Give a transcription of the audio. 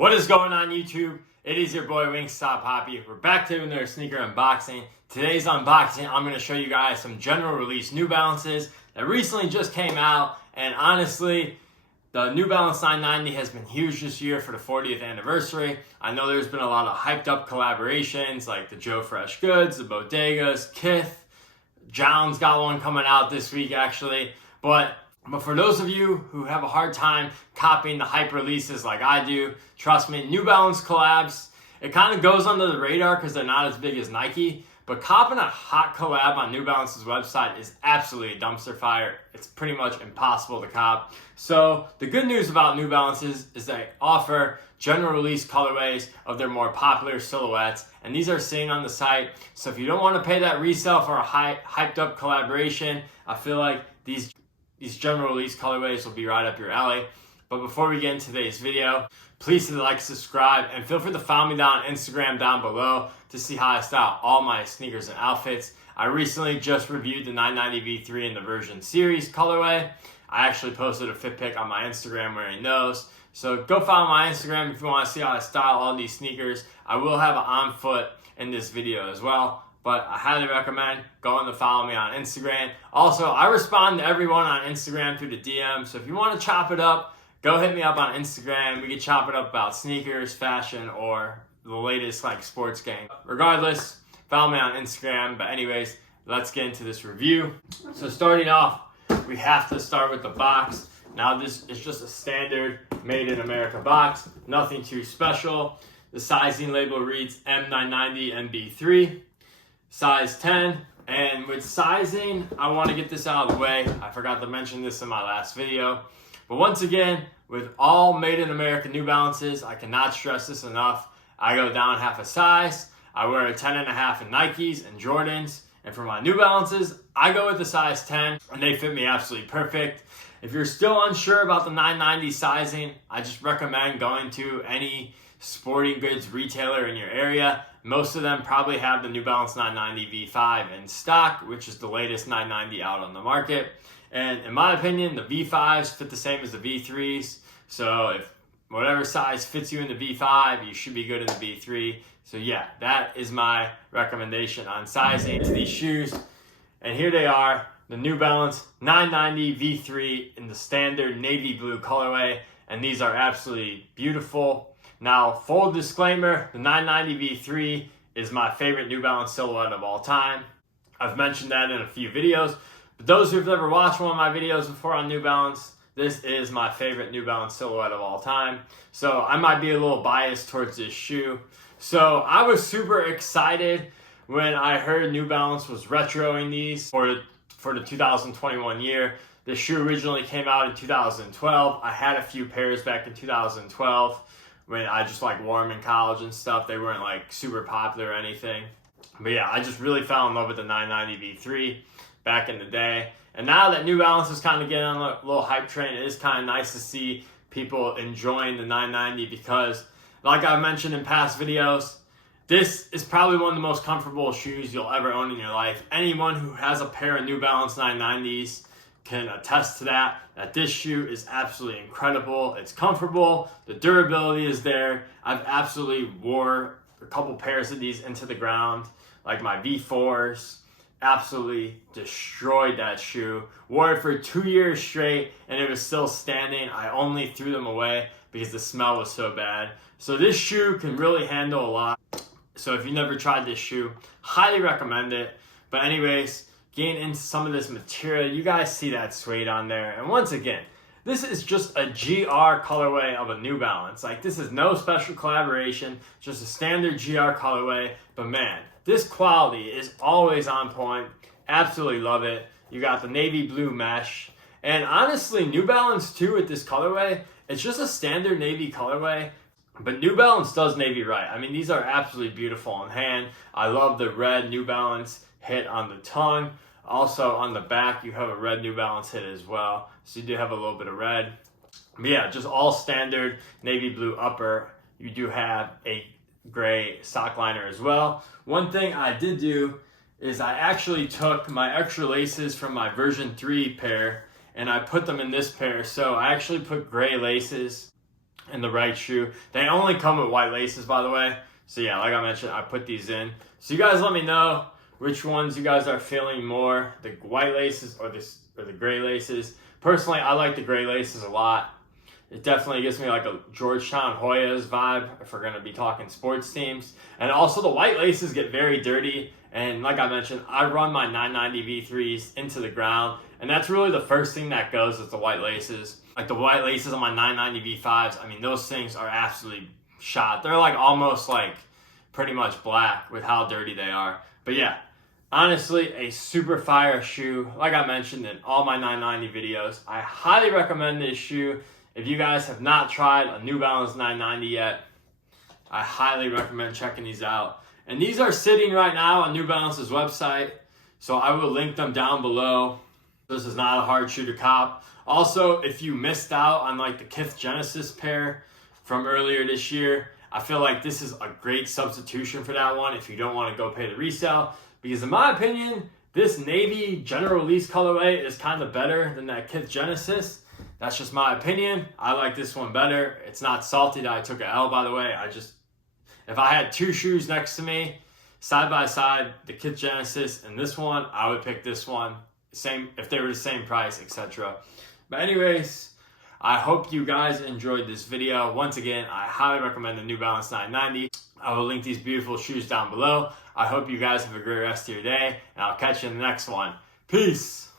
What is going on YouTube? It is your boy Wingstop Poppy. We're back to another sneaker unboxing. Today's unboxing, I'm going to show you guys some general release New Balances that recently just came out. And honestly, the New Balance 990 has been huge this year for the 40th anniversary. I know there's been a lot of hyped up collaborations like the Joe Fresh Goods, the Bodegas, Kith. John's got one coming out this week actually. But for those of you who have a hard time copying the hype releases like I do, trust me, New Balance collabs, it kind of goes under the radar because they're not as big as Nike. But copping a hot collab on New Balance's website is absolutely a dumpster fire. It's pretty much impossible to cop. So the good news about New Balances is they offer general release colorways of their more popular silhouettes, and these are seen on the site. So if you don't want to pay that resale for a hyped up collaboration, I feel like these general release colorways will be right up your alley. But before we get into today's video, please hit the like, subscribe, and feel free to follow me down on Instagram down below to see how I style all my sneakers and outfits. I recently just reviewed the 990 V3 in the version series colorway. I actually posted a fit pic on my Instagram wearing those. So go follow my Instagram if you want to see how I style all these sneakers. I will have an on foot in this video as well, but I highly recommend going to follow me on Instagram. Also, I respond to everyone on Instagram through the DM, so if you want to chop it up, go hit me up on Instagram. We can chop it up about sneakers, fashion, or the latest like sports game. Regardless, follow me on Instagram. But anyways, let's get into this review. So starting off, we have to start with the box. Now this is just a standard Made in America box, nothing too special. The sizing label reads M990 MB3, size 10. And with sizing, I want to get this out of the way. I forgot to mention this in my last video. But once again, with all Made in America New Balances, I cannot stress this enough. I go down half a size. I wear a 10.5 in Nikes and Jordans. And for my New Balances, I go with the size 10, and they fit me absolutely perfect. If you're still unsure about the 990 sizing, I just recommend going to any sporting goods retailer in your area. Most of them probably have the New Balance 990 V5 in stock, which is the latest 990 out on the market. And in my opinion, the V5s fit the same as the V3s. So if whatever size fits you in the V5, you should be good in the V3. So yeah, that is my recommendation on sizing to these shoes. And here they are, the New Balance 990 V3 in the standard navy blue colorway. And these are absolutely beautiful. Now, full disclaimer, the 990 V3 is my favorite New Balance silhouette of all time. I've mentioned that in a few videos. But those who've never watched one of my videos before on New Balance, this is my favorite New Balance silhouette of all time. So I might be a little biased towards this shoe. So I was super excited when I heard New Balance was retroing these for the 2021 year. The shoe originally came out in 2012. I had a few pairs back in 2012 when I just like wore them in college and stuff. They weren't like super popular or anything. But yeah, I just really fell in love with the 990 V3 back in the day. And now that New Balance is kind of getting on a little hype train, it is kind of nice to see people enjoying the 990 because, like I've mentioned in past videos, this is probably one of the most comfortable shoes you'll ever own in your life. Anyone who has a pair of New Balance 990s can attest to that this shoe is absolutely incredible. It's comfortable, the durability is there. I've absolutely wore a couple pairs of these into the ground, like my V4s. Absolutely destroyed that shoe. Wore it for 2 years straight and it was still standing. I only threw them away because the smell was so bad. So this shoe can really handle a lot. So if you never tried this shoe, highly recommend it. But anyways, getting into some of this material, you guys see that suede on there. And once again, this is just a GR colorway of a New Balance. Like, this is no special collaboration, just a standard GR colorway. But man, this quality is always on point. Absolutely love it. You got the navy blue mesh. And honestly, New Balance too with this colorway, it's just a standard navy colorway. But New Balance does navy right. I mean, these are absolutely beautiful in hand. I love the red New Balance hit on the tongue. Also on the back, you have a red New Balance hit as well. So you do have a little bit of red. But yeah, just all standard navy blue upper. You do have a gray sock liner as well. One thing I did do is I actually took my extra laces from my version 3 pair and I put them in this pair. So I actually put gray laces and the right shoe. They only come with white laces, by the way. So yeah, like I mentioned, I put these in. So you guys let me know which ones you guys are feeling more, the white laces or the gray laces. Personally, I like the gray laces a lot. It definitely gives me like a Georgetown Hoyas vibe if we're going to be talking sports teams. And also the white laces get very dirty. And like I mentioned, I run my 990 V3s into the ground. And that's really the first thing that goes with the white laces. Like the white laces on my 990 V5s, I mean, those things are absolutely shot. They're like almost like pretty much black with how dirty they are. But yeah, honestly, a super fire shoe. Like I mentioned in all my 990 videos, I highly recommend this shoe. If you guys have not tried a New Balance 990 yet, I highly recommend checking these out. And these are sitting right now on New Balance's website, so I will link them down below. This is not a hard shoe to cop. Also, if you missed out on like the Kith Genesis pair from earlier this year, I feel like this is a great substitution for that one if you don't want to go pay the resale. Because in my opinion, this navy general release colorway is kind of better than that Kith Genesis. That's just my opinion. I like this one better. It's not salty that I took an L, by the way. If I had two shoes next to me, side by side, the Kith Genesis and this one, I would pick this one. Same if they were the same price, etc. But anyways, I hope you guys enjoyed this video. Once again, I highly recommend the New Balance 990. I will link these beautiful shoes down below. I hope you guys have a great rest of your day, and I'll catch you in the next one. Peace!